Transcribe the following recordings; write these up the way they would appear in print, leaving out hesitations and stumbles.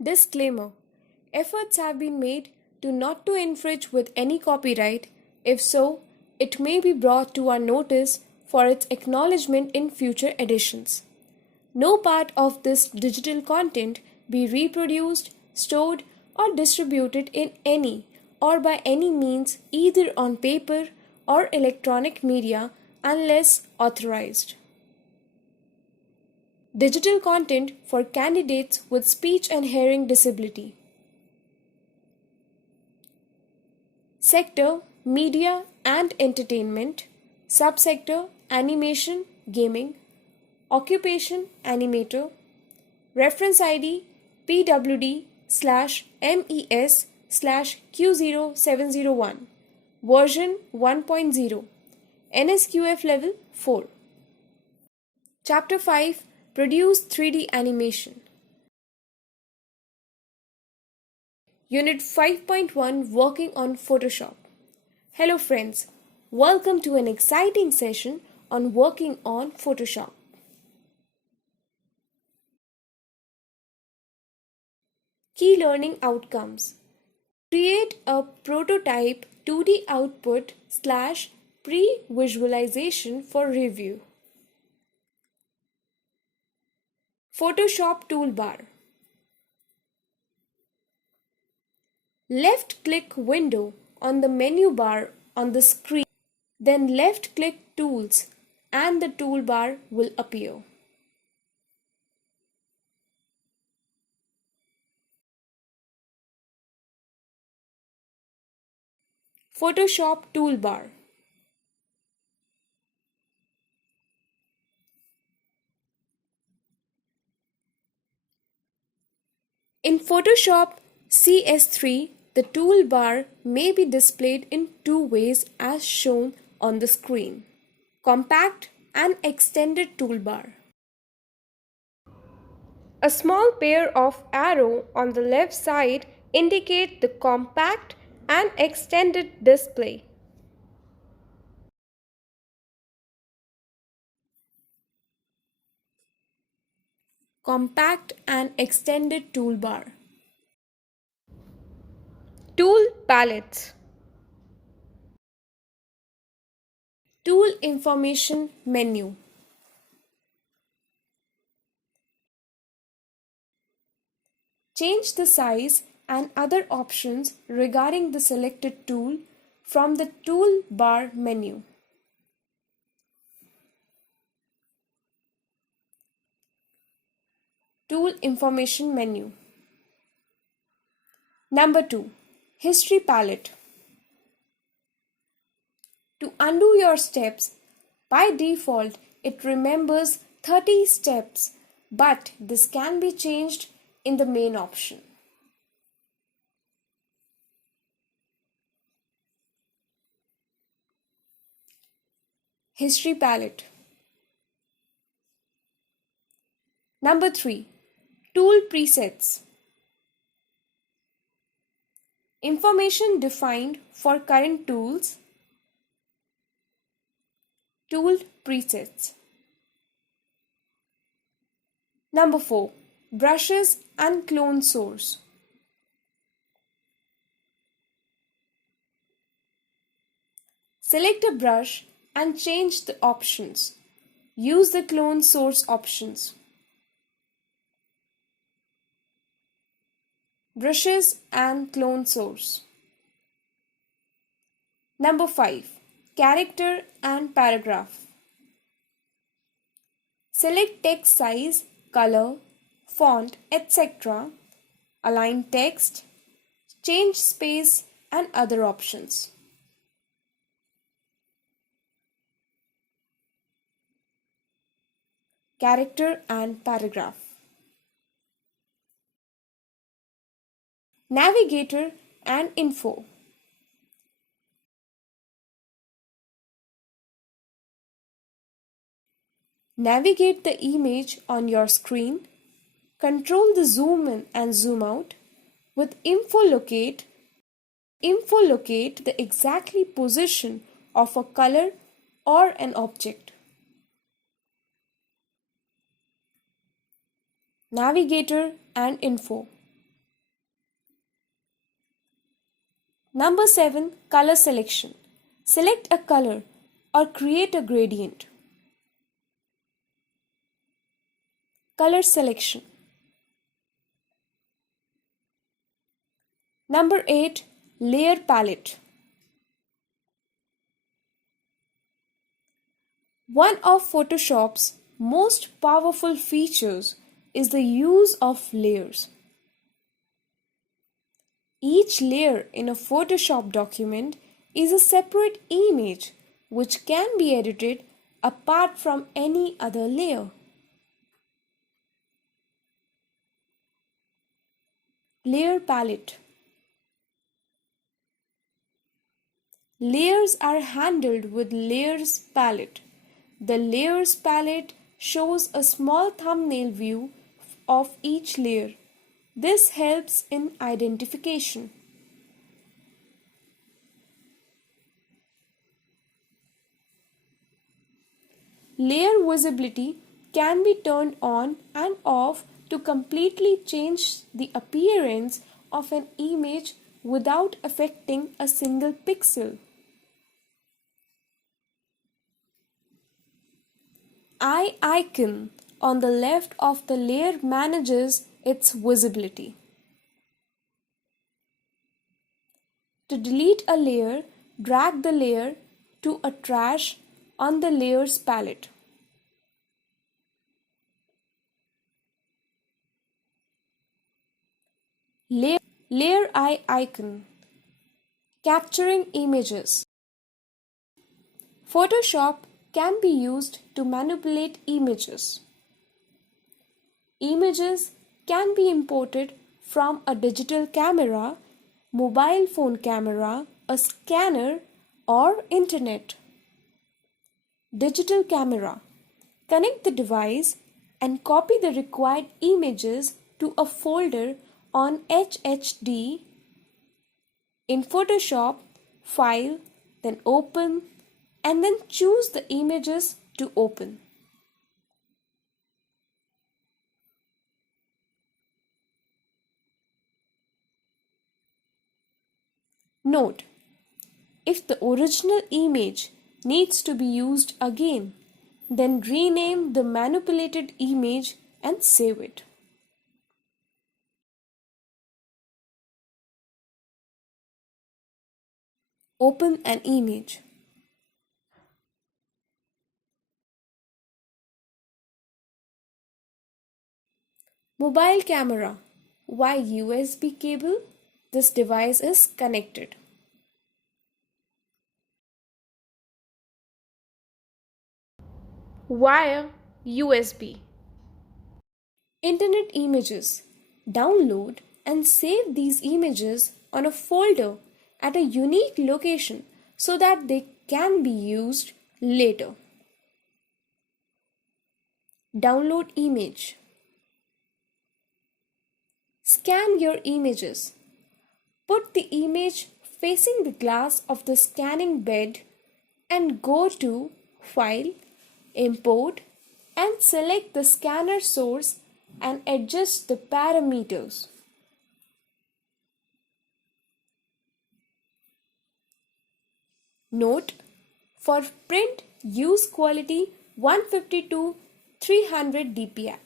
Disclaimer: efforts have been made to not to infringe with any copyright. If so, it may be brought to our notice for its acknowledgement in future editions. No part of this digital content be reproduced, stored, or distributed in any or by any means either on paper or electronic media unless authorized. Digital content for candidates with speech and hearing disability. Sector: Media and Entertainment. Subsector: Animation, Gaming. Occupation: Animator. Reference ID: PWD/MES/Q0701. Version 1.0. NSQF level 4. Chapter 5: Produce 3D Animation. Unit 5.1: Working on Photoshop. Hello friends, welcome to an exciting session on working on Photoshop. Key learning outcomes. Create a prototype 2D output / pre-visualization for review. Photoshop toolbar. Left-click window on the menu bar on the screen, then left-click Tools and the toolbar will appear. Photoshop toolbar. In Photoshop CS3, the toolbar may be displayed in two ways as shown on the screen: compact and extended toolbar. A small pair of arrows on the left side indicate the compact and extended display. Compact and extended toolbar. Tool palettes. Tool information menu. Change the size and other options regarding the selected tool from the toolbar menu. Tool information menu. Number 2. History palette. To undo your steps, by default it remembers 30 steps, but this can be changed in the main option. History palette. Number 3. Tool presets. Information defined for current tools. Tool presets. Number 4. Brushes and clone source. Select a brush and change the options. Use the clone source options. Brushes and clone source. Number 5. Character and paragraph. Select text size, color, font, etc. Align text, change space and other options. Character and paragraph. Navigator and info. Navigate the image on your screen. Control the zoom in and zoom out. With info locate the exactly position of a color or an object. Navigator and info. Number 7. Color selection. Select a color or create a gradient. Color selection. Number 8. Layer palette. One of Photoshop's most powerful features is the use of layers. Each layer in a Photoshop document is a separate image which can be edited apart from any other layer. Layer palette. Layers are handled with Layers palette. The Layers palette shows a small thumbnail view of each layer. This helps in identification. Layer visibility can be turned on and off to completely change the appearance of an image without affecting a single pixel. Eye icon on the left of the layer manages its visibility. To delete a layer, drag the layer to a trash on the Layers palette. Layer eye icon. Capturing images. Photoshop can be used to manipulate images. Images can be imported from a digital camera, mobile phone camera, a scanner, or internet. Digital camera. Connect the device and copy the required images to a folder on HHD. In Photoshop, File, then Open, and then choose the images to open. Note: if the original image needs to be used again, then rename the manipulated image and save it. Open an image. Mobile camera. Via USB cable, this device is connected. Via USB. Internet images. Download and save these images on a folder at a unique location so that they can be used later. Download image. Scan your images. Put the image facing the glass of the scanning bed and go to File, Import, and select the scanner source and adjust the parameters. Note: for print, use quality 150 to 300 dpi.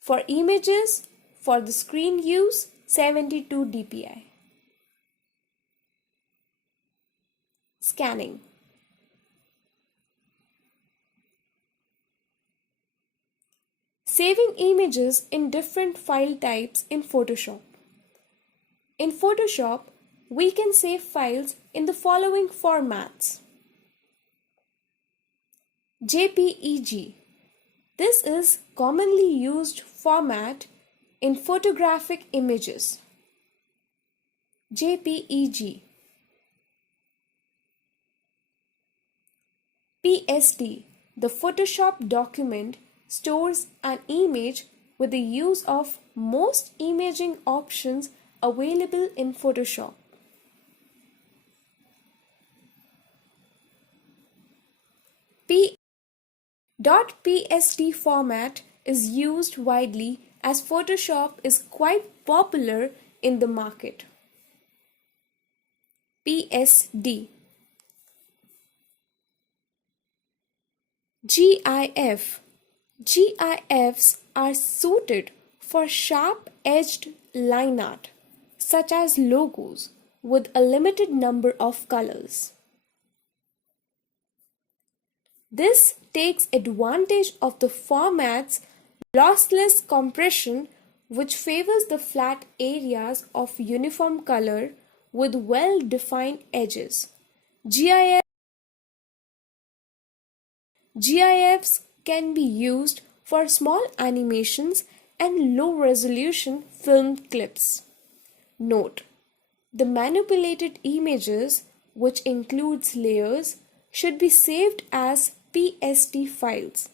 For images, for the screen use 72 dpi. Scanning. Saving images in different file types in Photoshop. In Photoshop, we can save files in the following formats. JPEG. This is commonly used format in photographic images. JPEG. PSD. The Photoshop document stores an image with the use of most imaging options available in Photoshop. .psd format is used widely as Photoshop is quite popular in the market. PSD. GIF. GIFs are suited for sharp-edged line art, such as logos, with a limited number of colors. This takes advantage of the format's lossless compression, which favors the flat areas of uniform color with well-defined edges. GIFs can be used for small animations and low-resolution film clips. Note: the manipulated images, which includes layers, should be saved as PSD files.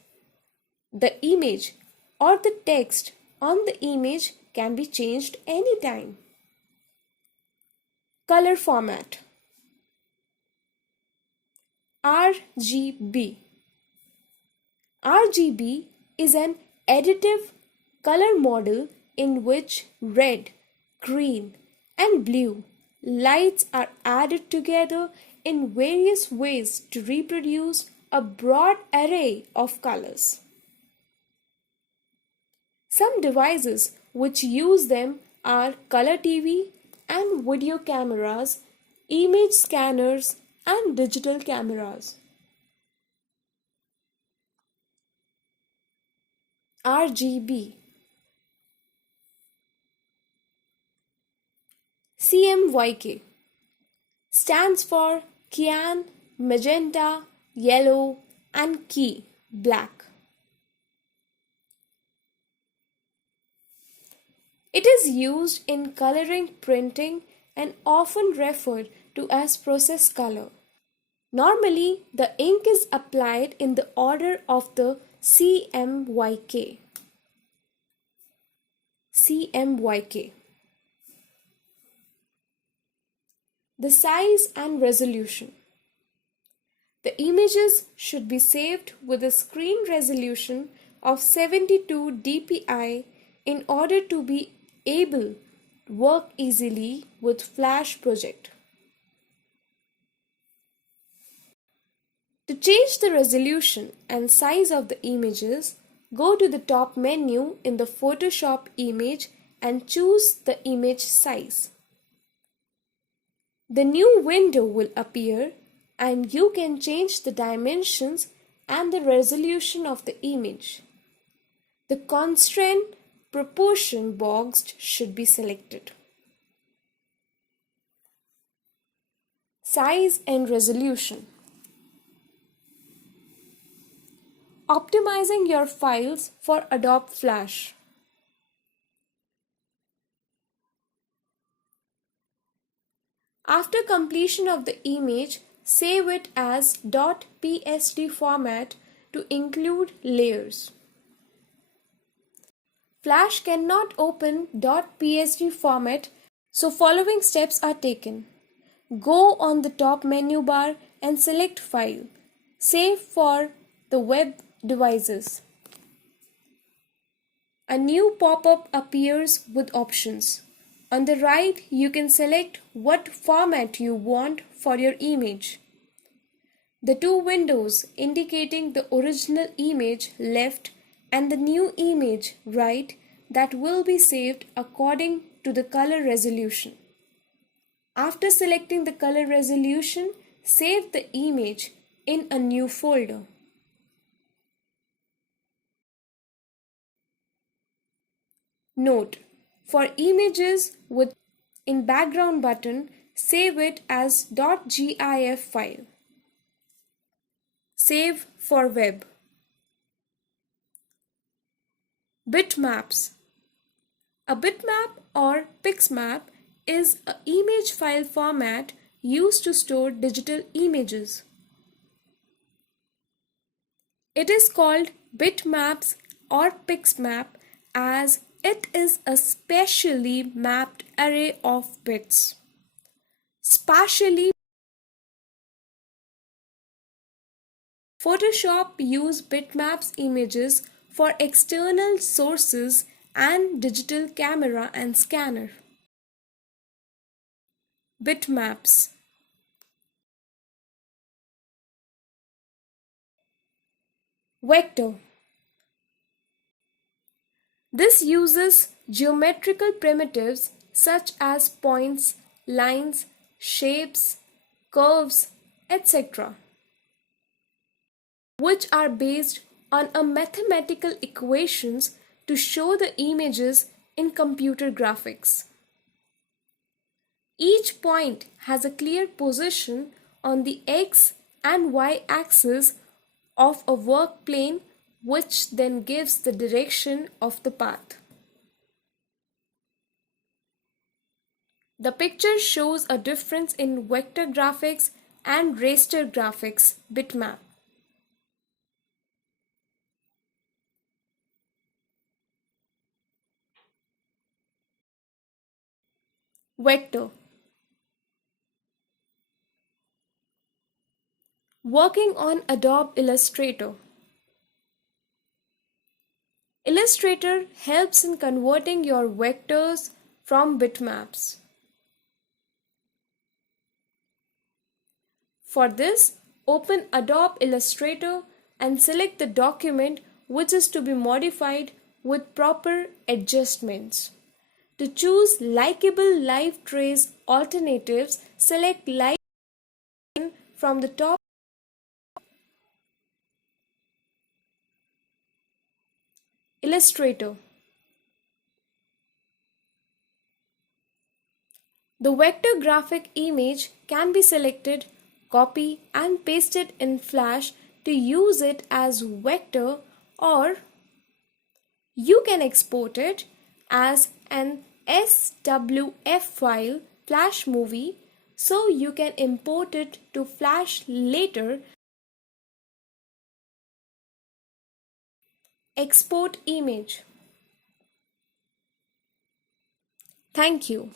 The image or the text on the image can be changed anytime. Color format: RGB. RGB is an additive color model in which red, green, and blue lights are added together in various ways to reproduce a broad array of colors. Some devices which use them are color TV and video cameras, image scanners, and digital cameras. RGB. CMYK stands for cyan, magenta, yellow, and key, black. It is used in coloring printing and often referred to as process color. Normally, the ink is applied in the order of the CMYK. CMYK. The size and resolution. The images should be saved with a screen resolution of 72 dpi in order to be able to work easily with Flash project. To change the resolution and size of the images, go to the top menu in the Photoshop image and choose the image size. The new window will appear and you can change the dimensions and the resolution of the image. The constraint proportion boxed should be selected. Size and resolution. Optimizing your files for Adobe Flash. After completion of the image, save it as .psd format to include layers. Flash cannot open .psd format, so following steps are taken. Go on the top menu bar and select File. Save for the web devices. A new pop-up appears with options. On the right, you can select what format you want for your image. The two windows indicating the original image left and the new image right that will be saved according to the color resolution. After selecting the color resolution, save the image in a new folder. Note: for images with in background button, save it as .gif file. Save for web. Bitmaps. A bitmap or pixmap is an image file format used to store digital images. It is called bitmaps or pixmap as it is a spatially mapped array of bits. Spatially, Photoshop use bitmaps images for external sources and digital camera and scanner. Bitmaps. Vector. This uses geometrical primitives such as points, lines, shapes, curves, etc., which are based on a mathematical equations to show the images in computer graphics. Each point has a clear position on the x and y axis of a work plane, which then gives the direction of the path. The picture shows a difference in vector graphics and raster graphics bitmap. Vector. Working on Adobe Illustrator. Illustrator helps in converting your vectors from bitmaps. For this, open Adobe Illustrator and select the document which is to be modified with proper adjustments. To choose likable live trace alternatives, select live from the top. Illustrator. The vector graphic image can be selected, copy and pasted in Flash to use it as vector, or you can export it as an SWF file Flash movie, so you can import it to Flash later. Export image. Thank you.